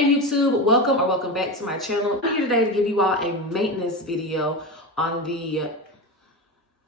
Hey YouTube, welcome or welcome back to my channel. I'm here today to give you all a maintenance video on the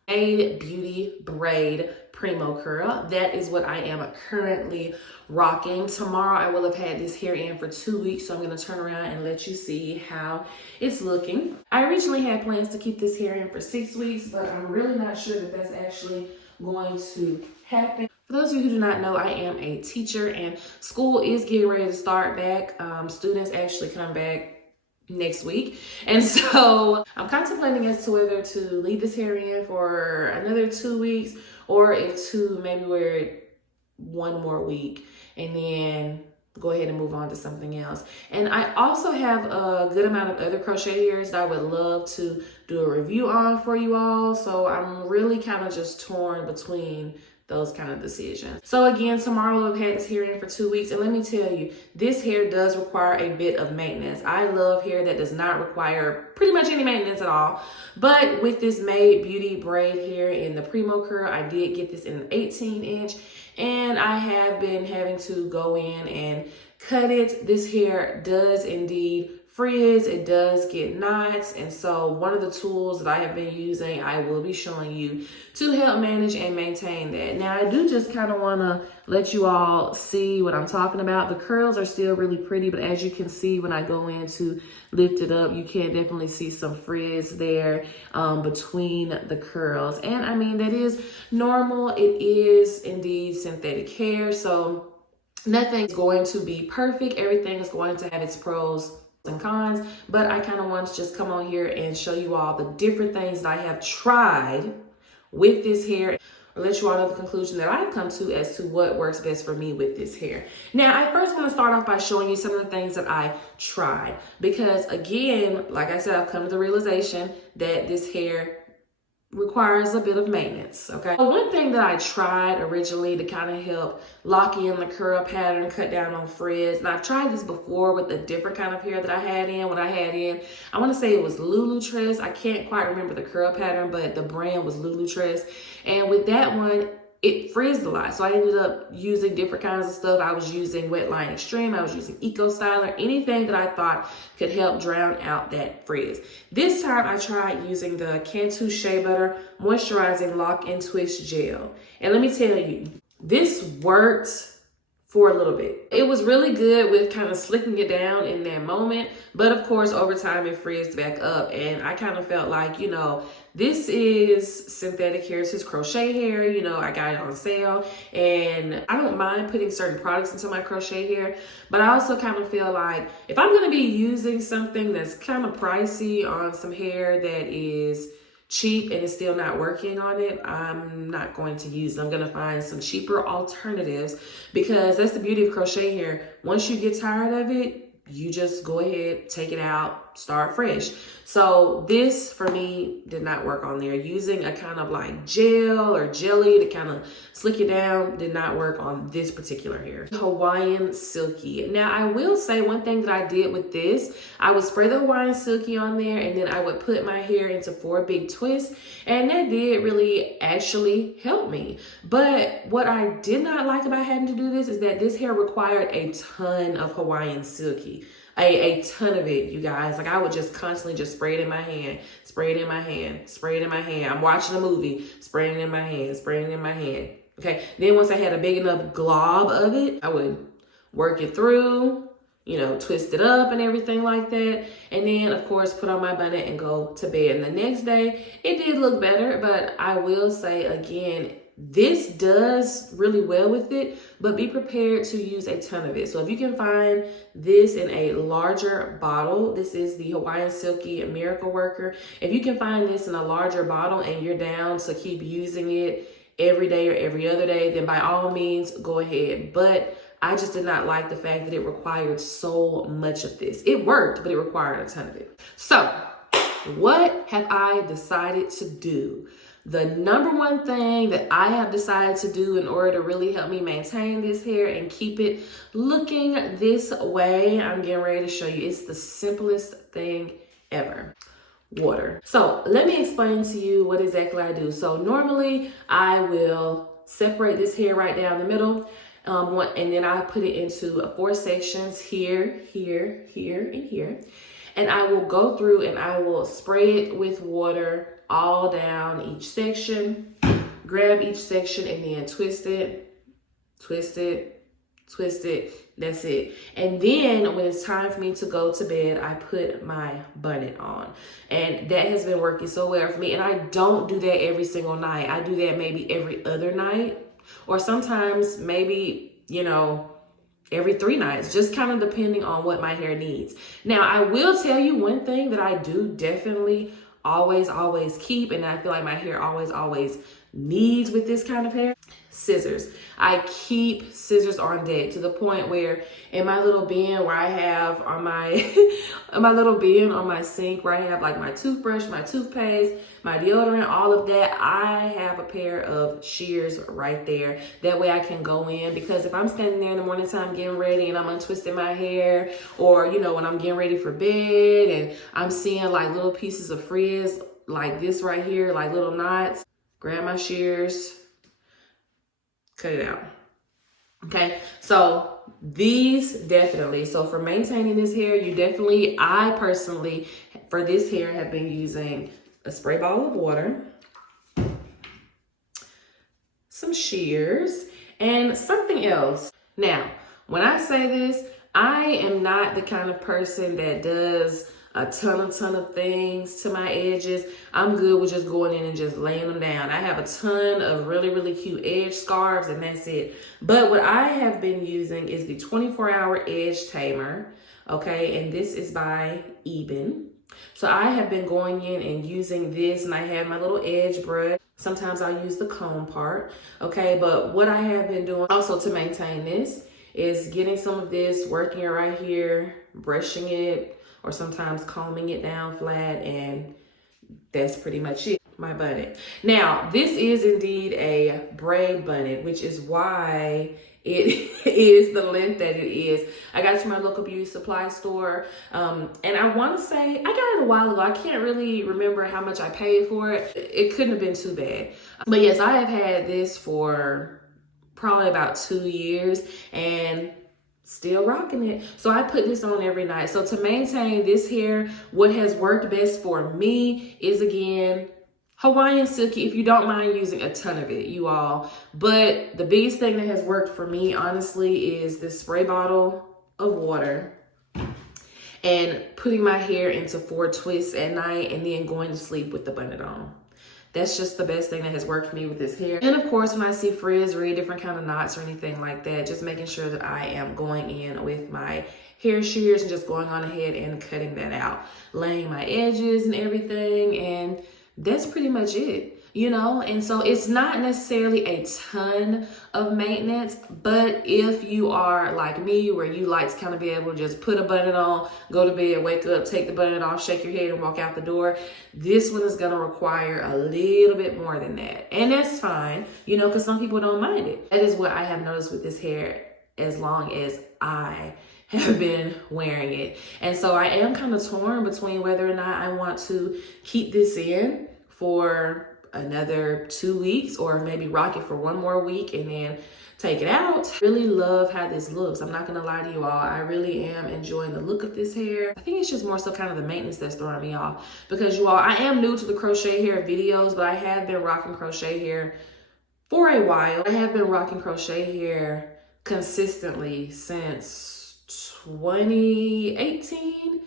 Mayde Beauty Braid Primo curl. That is what I am currently rocking. Tomorrow I will have had this hair in for 2 weeks, so I'm going to turn around and let you see how it's looking. I originally had plans to keep this hair in for 6 weeks, but I'm really not sure that that's actually going to happen. For those of you who do not know, I am a teacher and school is getting ready to start back. Students actually come back next week. And so I'm contemplating as to whether to leave this hair in for another 2 weeks or if to maybe wear it 1 more week and then go ahead and move on to something else. And I also have a good amount of other crochet hairs that I would love to do a review on for you all. So I'm really kind of just torn between those kind of decisions. So again, tomorrow I've had this hair in for 2 weeks, and let me tell you, this hair does require a bit of maintenance. I love hair that does not require pretty much any maintenance at all. But with this Mayde Beauty braid hair in the Primo curl, I did get this in an 18-inch, and I have been having to go in and cut it. This hair does indeed frizz, it does get knots, and so one of the tools that I have been using, I will be showing you to help manage and maintain that. Now I do just kind of want to let you all see what I'm talking about. The curls are still really pretty, but as you can see when I go in to lift it up, you can definitely see some frizz there between the curls. And I mean, that is normal. It is indeed synthetic hair, so nothing's going to be perfect. Everything is going to have its pros and cons, but I kind of want to just come on here and show you all the different things that I have tried with this hair, or let you all know the conclusion that I've come to as to what works best for me with this hair. Now, I first want to start off by showing you some of the things that I tried, because again, like I said, I've come to the realization that this hair requires a bit of maintenance, okay? So one thing that I tried originally to kind of help lock in the curl pattern, cut down on frizz, and I've tried this before with a different kind of hair that I had in. What I had in, I want to say it was Lulu Tress. I can't quite remember the curl pattern, but the brand was Lulu Tress. And with that one, it frizzed a lot. So I ended up using different kinds of stuff. I was using Wet Line Extreme. I was using Eco Styler, anything that I thought could help drown out that frizz. This time I tried using the Cantu Shea Butter Moisturizing Lock and Twist Gel. And let me tell you, this worked for a little bit. It was really good with kind of slicking it down in that moment, but of course over time it frizzed back up, and I kind of felt like, you know, this is synthetic hair, this is crochet hair, you know, I got it on sale, and I don't mind putting certain products into my crochet hair, but I also kind of feel like if I'm going to be using something that's kind of pricey on some hair that is cheap and it's still not working on it, I'm not going to use it. I'm going to find some cheaper alternatives, because that's the beauty of crochet hair. Once you get tired of it, you just go ahead, take it out, start fresh. So this for me did not work on there. Using a kind of like gel or jelly to kind of slick it down did not work on this particular hair. Hawaiian Silky. Now I will say one thing that I did with this, I would spray the Hawaiian Silky on there, and then I would put my hair into 4 big twists, and that did really actually help me. But what I did not like about having to do this is that this hair required a ton of Hawaiian Silky. A ton of it, you guys. Like I would just constantly just spray it in my hand, spray it in my hand, spray it in my hand. I'm watching a movie, spraying it in my hand, spraying it in my hand. Okay. Then once I had a big enough glob of it, I would work it through, you know, twist it up and everything like that. And then of course, put on my bonnet and go to bed. And the next day it did look better, but I will say again, this does really well with it, but be prepared to use a ton of it. So if you can find this in a larger bottle, this is the Hawaiian Silky Miracle Worker. If you can find this in a larger bottle and you're down to keep using it every day or every other day, then by all means, go ahead. But I just did not like the fact that it required so much of this. It worked, but it required a ton of it. So what have I decided to do? The number one thing that I have decided to do in order to really help me maintain this hair and keep it looking this way, I'm getting ready to show you. It's the simplest thing ever. Water. So let me explain to you what exactly I do. So normally I will separate this hair right down the middle. And then I put it into 4 sections here, here, here, and here. And I will go through and I will spray it with water all down each section, grab each section and then twist it, twist it, twist it. That's it. And then when it's time for me to go to bed, I put my bonnet on. And that has been working so well for me. And I don't do that every single night. I do that maybe every other night, or sometimes maybe, you know, every 3 nights, just kind of depending on what my hair needs. Now, I will tell you one thing that I do definitely always keep, and I feel like my hair always needs with this kind of hair: scissors. I keep scissors on deck, to the point where in my little bin where I have on my my little bin on my sink, where I have like my toothbrush, my toothpaste, my deodorant, all of that, I have a pair of shears right there. That way I can go in, because if I'm standing there in the morning time getting ready and I'm untwisting my hair, or you know, when I'm getting ready for bed and I'm seeing like little pieces of frizz like this right here, like little knots, grab my shears, cut it out. Okay, so these definitely, so for maintaining this hair, you definitely, I personally, for this hair, have been using a spray bottle of water, some shears, and something else. Now, when I say this, I am not the kind of person that does a ton of things to my edges. I'm good with just going in and just laying them down. I have a ton of really cute edge scarves, and that's it. But what I have been using is the 24-hour edge tamer. Okay, and this is by Eben. So I have been going in and using this, and I have my little edge brush. Sometimes I use the comb part. Okay, but what I have been doing also to maintain this is getting some of this, working it right here, brushing it, or sometimes combing it down flat, and that's pretty much it. My bonnet. Now, this is indeed a braid bonnet, which is why it is the length that it is. I got it from my local beauty supply store, and I want to say I got it a while ago. I can't really remember how much I paid for it. It couldn't have been too bad. But yes, I have had this for probably about 2 years, and still rocking it. So I put this on every night. So to maintain this hair, what has worked best for me is, again, Hawaiian silky, if you don't mind using a ton of it, you all. But the biggest thing that has worked for me, honestly, is this spray bottle of water and putting my hair into 4 twists at night and then going to sleep with the bonnet on. That's just the best thing that has worked for me with this hair. And of course, when I see frizz or any different kind of knots or anything like that, just making sure that I am going in with my hair shears and just going on ahead and cutting that out, laying my edges and everything. And that's pretty much it, you know? And so it's not necessarily a ton of maintenance, but if you are like me, where you like to kind of be able to just put a bonnet on, go to bed, wake up, take the bonnet off, shake your head and walk out the door, this one is gonna require a little bit more than that. And that's fine, you know, because some people don't mind it. That is what I have noticed with this hair as long as I have been wearing it. And so I am kind of torn between whether or not I want to keep this in for another 2 weeks, or maybe rock it for 1 more week and then take it out. Really love how this looks. I'm not gonna lie to you all. I really am enjoying the look of this hair. I think it's just more so kind of the maintenance that's throwing me off, because you all, I am new to the crochet hair videos, but I have been rocking crochet hair for a while. I have been rocking crochet hair consistently since 2018.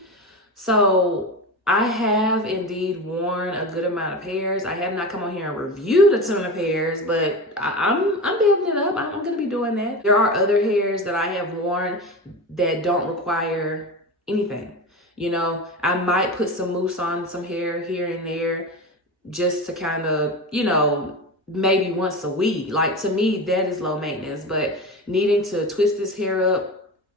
So I have indeed worn a good amount of hairs. I have not come on here and reviewed a ton of hairs, but I'm building it up. I'm gonna be doing that. There are other hairs that I have worn that don't require anything. You know, I might put some mousse on some hair here and there just to kind of, you know, maybe once a week. Like, to me, that is low maintenance, but needing to twist this hair up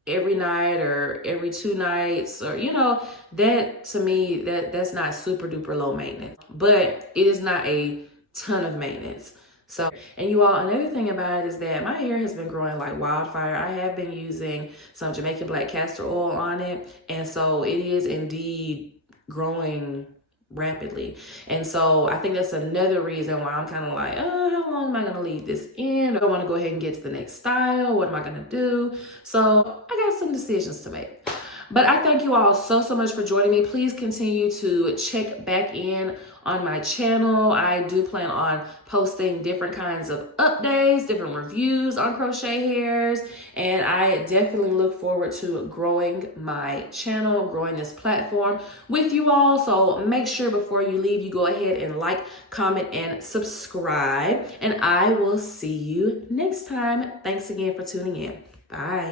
every night or every 2 nights, or, you know, that to me, that's not super duper low maintenance, but it is not a ton of maintenance. So, and you all, another thing about it is that my hair has been growing like wildfire. I have been using some Jamaican black castor oil on it, and so it is indeed growing rapidly. And so I think that's another reason why I'm kind of like, how long am I going to leave this in? I want to go ahead and get to the next style. What am I going to do? So I got some decisions to make. But I thank you all so much for joining me. Please continue to check back in on my channel. I do plan on posting different kinds of updates, different reviews on crochet hairs, and I definitely look forward to growing my channel, growing this platform with you all. So make sure before you leave, you go ahead and like, comment, and subscribe, and I will see you next time. Thanks again for tuning in. Bye.